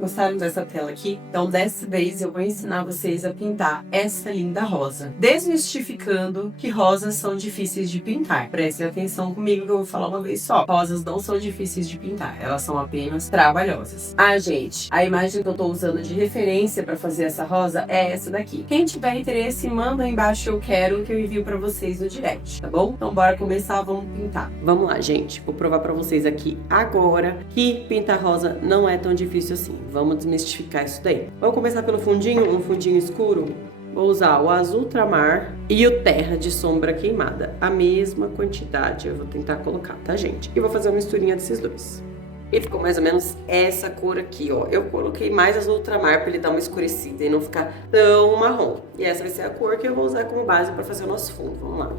Gostaram dessa tela aqui? Então dessa vez eu vou ensinar vocês a pintar essa linda rosa, desmistificando que rosas são difíceis de pintar. Prestem atenção comigo que eu vou falar uma vez só. Rosas não são difíceis de pintar, elas são apenas trabalhosas. Ah, gente, a imagem que eu tô usando de referência para fazer essa rosa é essa daqui. Quem tiver interesse, manda aí embaixo eu quero que eu envio para vocês no direct, tá bom? Então bora começar, vamos pintar. Vamos lá, gente, vou provar para vocês aqui agora que pintar rosa não é tão difícil assim. Vamos desmistificar isso daí. Vamos começar pelo fundinho, um fundinho escuro. Vou usar o azul ultramar e o terra de sombra queimada. A mesma quantidade eu vou tentar colocar, tá, gente? E vou fazer uma misturinha desses dois. E ficou mais ou menos essa cor aqui, ó. Eu coloquei mais azul ultramar para ele dar uma escurecida e não ficar tão marrom. E essa vai ser a cor que eu vou usar como base para fazer o nosso fundo. Vamos lá.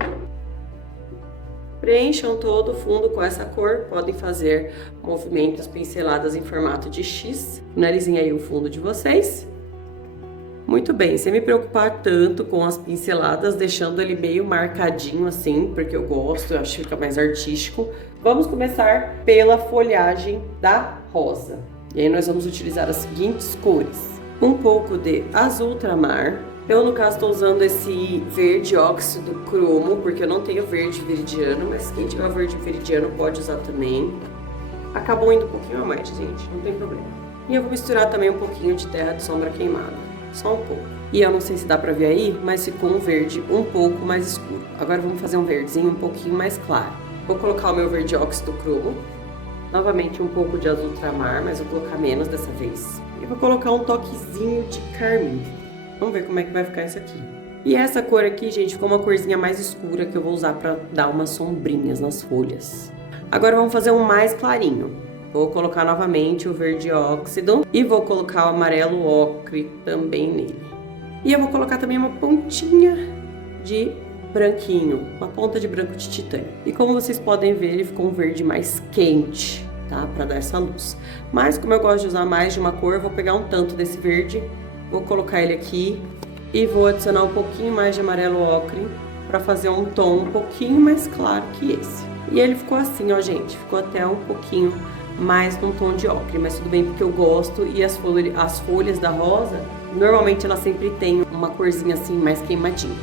Preencham todo o fundo com essa cor, podem fazer movimentos, pinceladas em formato de X. Finalizem aí o fundo de vocês. Muito bem, sem me preocupar tanto com as pinceladas, deixando ele meio marcadinho assim, porque eu gosto, eu acho que fica mais artístico. Vamos começar pela folhagem da rosa. E aí nós vamos utilizar as seguintes cores. Um pouco de azul ultramar. Eu, no caso, estou usando esse verde óxido cromo, porque eu não tenho verde veridiano, mas quem tiver o verde veridiano pode usar também. Acabou indo um pouquinho a mais, gente, não tem problema. E eu vou misturar também um pouquinho de terra de sombra queimada, só um pouco. E eu não sei se dá pra ver aí, mas ficou um verde um pouco mais escuro. Agora vamos fazer um verdezinho um pouquinho mais claro. Vou colocar o meu verde óxido cromo, novamente um pouco de azul ultramar, mas vou colocar menos dessa vez. E vou colocar um toquezinho de carmim. Vamos ver como é que vai ficar isso aqui. E essa cor aqui, gente, ficou uma corzinha mais escura que eu vou usar pra dar umas sombrinhas nas folhas. Agora vamos fazer um mais clarinho. Vou colocar novamente o verde óxido e vou colocar o amarelo ocre também nele. E eu vou colocar também uma pontinha de branquinho, uma ponta de branco de titânio. E como vocês podem ver, ele ficou um verde mais quente, tá? Pra dar essa luz. Mas como eu gosto de usar mais de uma cor, eu vou pegar um tanto desse verde. Vou colocar ele aqui e vou adicionar um pouquinho mais de amarelo ocre para fazer um tom um pouquinho mais claro que esse. E ele ficou assim, ó, gente, ficou até um pouquinho mais num tom de ocre, mas tudo bem porque eu gosto e as folhas da rosa, normalmente elas sempre têm uma corzinha assim mais queimadinha.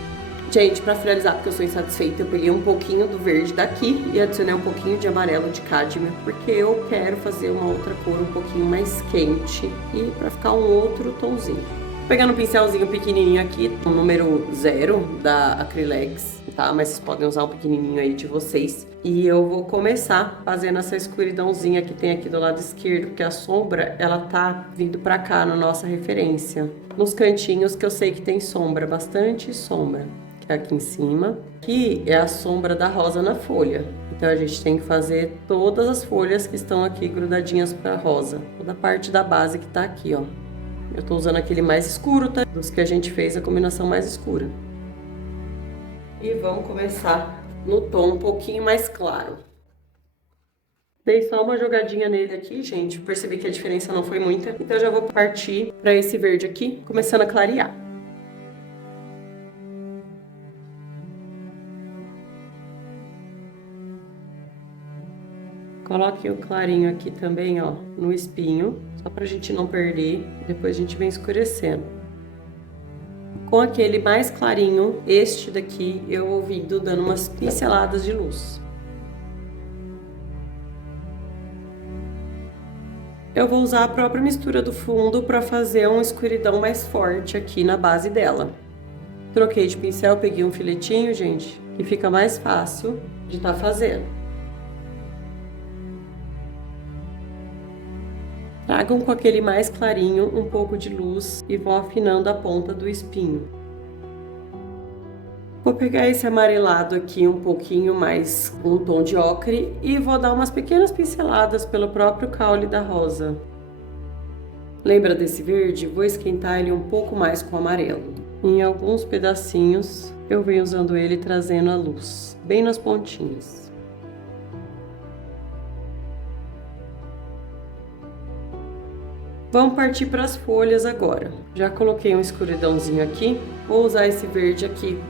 Gente, para finalizar, porque eu sou insatisfeita, eu peguei um pouquinho do verde daqui e adicionei um pouquinho de amarelo de cádmio, porque eu quero fazer uma outra cor um pouquinho mais quente e para ficar um outro tomzinho. Pegando um pincelzinho pequenininho aqui, o número 0 da Acrylex, tá? Mas vocês podem usar um pequenininho aí de vocês. E eu vou começar fazendo essa escuridãozinha que tem aqui do lado esquerdo, porque a sombra, ela tá vindo pra cá na nossa referência. Nos cantinhos que eu sei que tem sombra, bastante sombra. Que é aqui em cima. Aqui é a sombra da rosa na folha. Então a gente tem que fazer todas as folhas que estão aqui grudadinhas pra rosa. Toda a parte da base que tá aqui, ó. Eu tô usando aquele mais escuro, tá? Dos que a gente fez a combinação mais escura. E vamos começar no tom um pouquinho mais claro. Dei só uma jogadinha nele aqui, gente. Percebi que a diferença não foi muita. Então eu já vou partir para esse verde aqui, começando a clarear. Coloque o clarinho aqui também, ó, no espinho, só pra gente não perder, depois a gente vem escurecendo. Com aquele mais clarinho, este daqui, eu vou vindo dando umas pinceladas de luz. Eu vou usar a própria mistura do fundo para fazer uma escuridão mais forte aqui na base dela. Troquei de pincel, peguei um filetinho, gente, que fica mais fácil de estar fazendo. Tragam com aquele mais clarinho um pouco de luz e vão afinando a ponta do espinho. Vou pegar esse amarelado aqui um pouquinho mais um tom de ocre e vou dar umas pequenas pinceladas pelo próprio caule da rosa. Lembra desse verde? Vou esquentar ele um pouco mais com amarelo. Em alguns pedacinhos eu venho usando ele trazendo a luz, bem nas pontinhas. Vamos partir para as folhas agora. Já coloquei um escuridãozinho aqui. Vou usar esse verde aqui.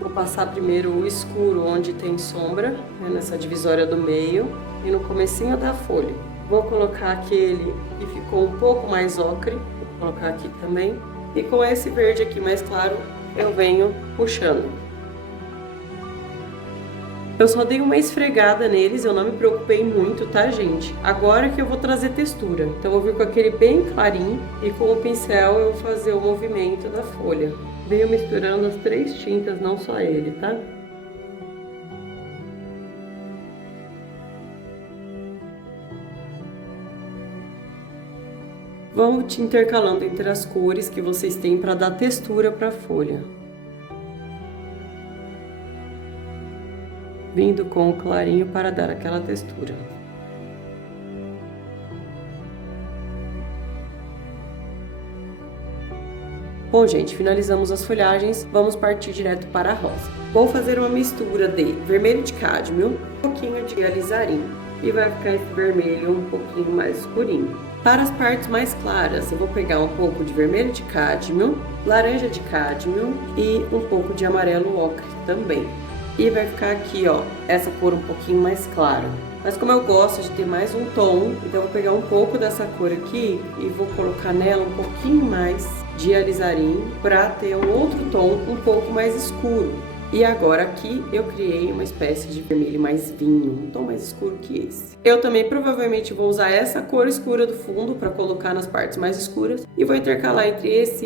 Vou passar primeiro o escuro onde tem sombra, né, nessa divisória do meio e no comecinho da folha. Vou colocar aquele que ficou um pouco mais ocre, vou colocar aqui também. E com esse verde aqui mais claro, eu venho puxando. Eu só dei uma esfregada neles, eu não me preocupei muito, tá, gente? Agora que eu vou trazer textura. Então, eu vou vir com aquele bem clarinho e com o pincel eu vou fazer o movimento da folha. Venho misturando as 3 tintas, não só ele, tá? Vamos te intercalando entre as cores que vocês têm para dar textura para a folha. Vindo com o clarinho para dar aquela textura. Bom, gente, finalizamos as folhagens, vamos partir direto para a rosa. Vou fazer uma mistura de vermelho de cádmio, um pouquinho de alizarim e vai ficar esse vermelho um pouquinho mais escurinho. Para as partes mais claras, eu vou pegar um pouco de vermelho de cádmio, laranja de cádmio e um pouco de amarelo ocre também. E vai ficar aqui, ó, essa cor um pouquinho mais clara. Mas como eu gosto de ter mais um tom, então eu vou pegar um pouco dessa cor aqui e vou colocar nela um pouquinho mais de alizarim para ter um outro tom um pouco mais escuro. E agora aqui eu criei uma espécie de vermelho mais vinho, um tom mais escuro que esse. Eu também provavelmente vou usar essa cor escura do fundo para colocar nas partes mais escuras e vou intercalar entre esse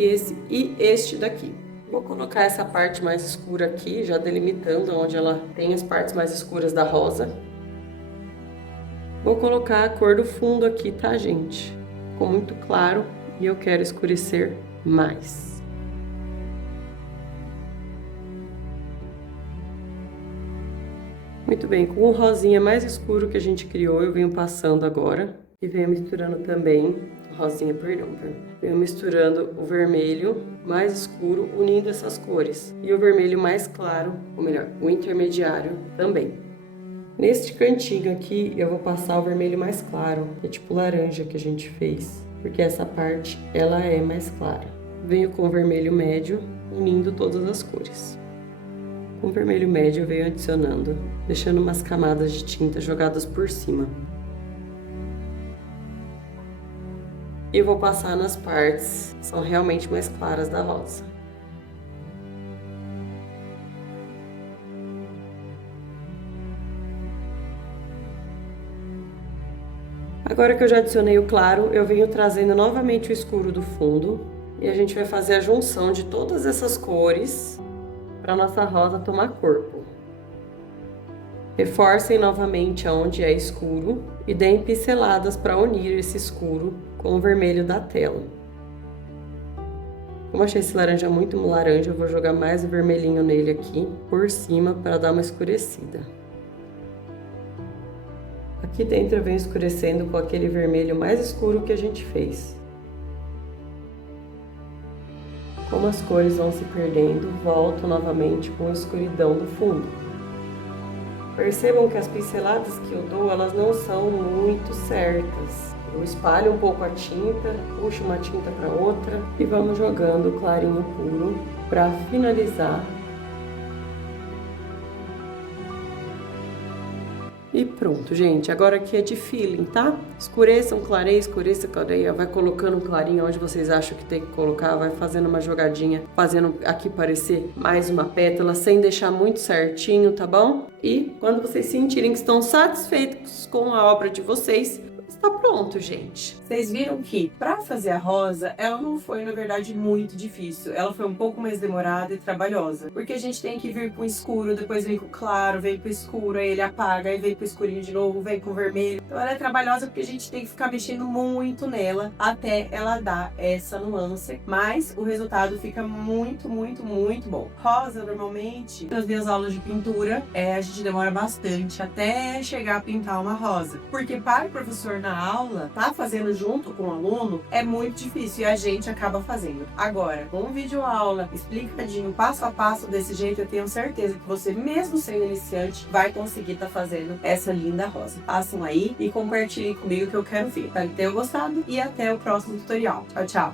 e este daqui. Vou colocar essa parte mais escura aqui, já delimitando onde ela tem as partes mais escuras da rosa. Vou colocar a cor do fundo aqui, tá, gente? Ficou muito claro e eu quero escurecer mais. Muito bem, com o rosinha mais escuro que a gente criou, eu venho passando agora e venho misturando também, rosinha, perdão, venho misturando o vermelho mais escuro, unindo essas cores, e o vermelho mais claro, ou melhor, o intermediário também. Neste cantinho aqui, eu vou passar o vermelho mais claro, que é tipo laranja que a gente fez, porque essa parte, ela é mais clara. Venho com o vermelho médio, unindo todas as cores. Com o vermelho médio eu venho adicionando, deixando umas camadas de tinta jogadas por cima. E vou passar nas partes que são realmente mais claras da rosa. Agora que eu já adicionei o claro, eu venho trazendo novamente o escuro do fundo e a gente vai fazer a junção de todas essas cores para nossa rosa tomar corpo. Reforcem novamente aonde é escuro e deem pinceladas para unir esse escuro com o vermelho da tela. Como achei esse laranja muito laranja, eu vou jogar mais o vermelhinho nele aqui por cima para dar uma escurecida. Aqui dentro eu venho escurecendo com aquele vermelho mais escuro que a gente fez. Como as cores vão se perdendo, volto novamente com a escuridão do fundo. Percebam que as pinceladas que eu dou, elas não são muito certas. Eu espalho um pouco a tinta, puxo uma tinta para outra e vamos jogando o clarinho puro para finalizar. E pronto, gente. Agora aqui é de feeling, tá? Escureçam, clareia, escureça, clareia. Vai colocando um clarinho onde vocês acham que tem que colocar. Vai fazendo uma jogadinha, fazendo aqui parecer mais uma pétala, sem deixar muito certinho, tá bom? E quando vocês sentirem que estão satisfeitos com a obra de vocês, está pronto, gente. Vocês viram que para fazer a rosa, ela não foi, na verdade, muito difícil. Ela foi um pouco mais demorada e trabalhosa. Porque a gente tem que vir com o escuro, depois vem com o claro, vem com o escuro, aí ele apaga, aí vem com o escurinho de novo, vem com o vermelho. Então ela é trabalhosa porque a gente tem que ficar mexendo muito nela até ela dar essa nuance. Mas o resultado fica muito, muito, muito bom. Rosa, normalmente, nas minhas aulas de pintura, a gente demora bastante até chegar a pintar uma rosa. Porque para o professor na aula, tá fazendo junto com o aluno, é muito difícil e a gente acaba fazendo. Agora, com um vídeo aula explicadinho, passo a passo, desse jeito, eu tenho certeza que você, mesmo sendo iniciante, vai conseguir estar fazendo essa linda rosa. Passam aí e compartilhem comigo que eu quero ver. Espero que tenham gostado e até o próximo tutorial. Tchau, tchau!